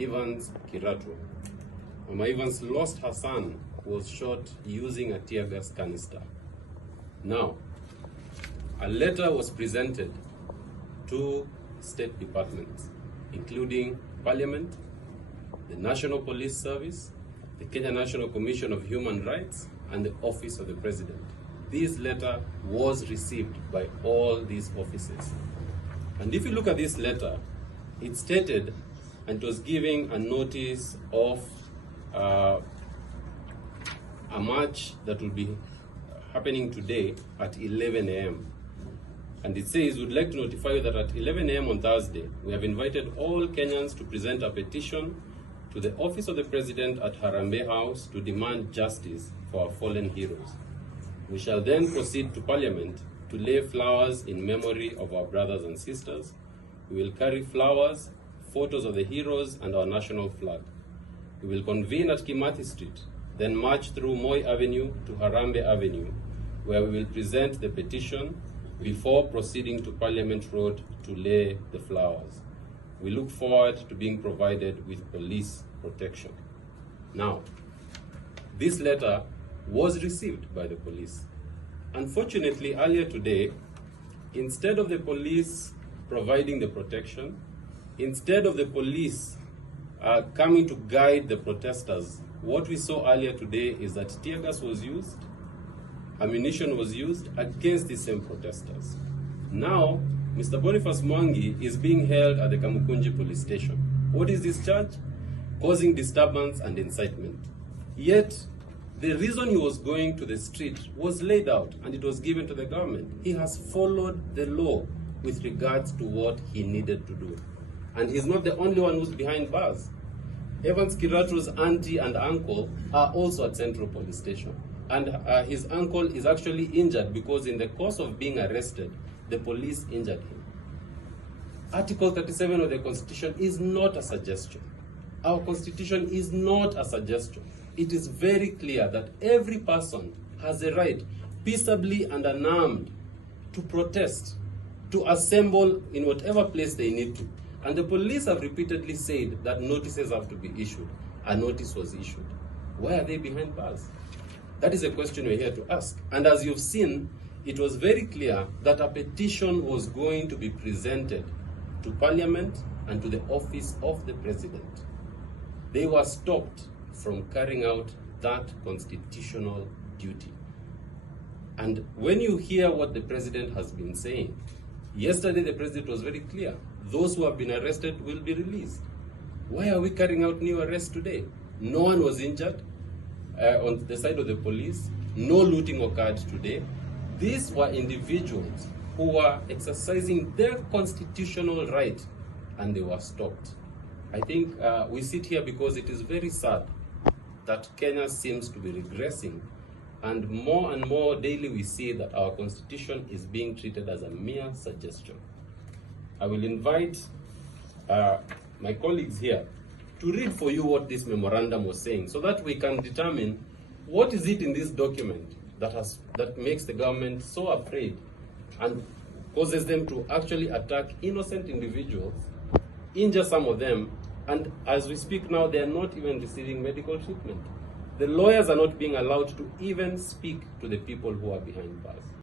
Evans Kiratu. Mama Evans lost her son, who was shot using a tear gas canister. Now, a letter was presented to state departments, including Parliament, the National Police Service, the Kenya National Commission of Human Rights, and the Office of the President. This letter was received by all these offices. And if you look at this letter, it stated, and it was giving a notice of a march that will be happening today at 11 a.m. And it says, we'd like to notify you that at 11 a.m. on Thursday, we have invited all Kenyans to present a petition to the Office of the President at Harambee House to demand justice for our fallen heroes. We shall then proceed to Parliament to lay flowers in memory of our brothers and sisters. We will carry flowers, photos of the heroes, and our national flag. We will convene at Kimathi Street, then march through Moi Avenue to Harambee Avenue, where we will present the petition before proceeding to Parliament Road to lay the flowers. We look forward to being provided with police protection. Now, this letter was received by the police. Unfortunately, earlier today, instead of the police providing the protection, instead of the police coming to guide the protesters, what we saw earlier today is that tear gas was used, ammunition was used against the same protesters. Now, Mr. Boniface Mwangi is being held at the Kamukunji police station. What is this charge? Causing disturbance and incitement. Yet, the reason he was going to the street was laid out and it was given to the government. He has followed the law with regards to what he needed to do. And he's not the only one who's behind bars. Evans Kiratu's auntie and uncle are also at Central Police Station. And his uncle is actually injured because in the course of being arrested, the police injured him. Article 37 of the Constitution is not a suggestion. Our Constitution is not a suggestion. It is very clear that every person has a right, peaceably and unarmed, to protest, to assemble in whatever place they need to. And the police have repeatedly said that notices have to be issued. A notice was issued. Why are they behind bars? That is a question we're here to ask. And as you've seen, it was very clear that a petition was going to be presented to Parliament and to the Office of the President. They were stopped from carrying out that constitutional duty. And when you hear what the President has been saying, yesterday the President was very clear. Those who have been arrested will be released. Why are we carrying out new arrests today? No one was injured on the side of the police. No looting occurred today. These were individuals who were exercising their constitutional right and they were stopped. I think we sit here because it is very sad that Kenya seems to be regressing, and more daily we see that our constitution is being treated as a mere suggestion. I will invite my colleagues here to read for you what this memorandum was saying so that we can determine what is it in this document that makes the government so afraid and causes them to actually attack innocent individuals, injure some of them, and as we speak now, they are not even receiving medical treatment. The lawyers are not being allowed to even speak to the people who are behind bars.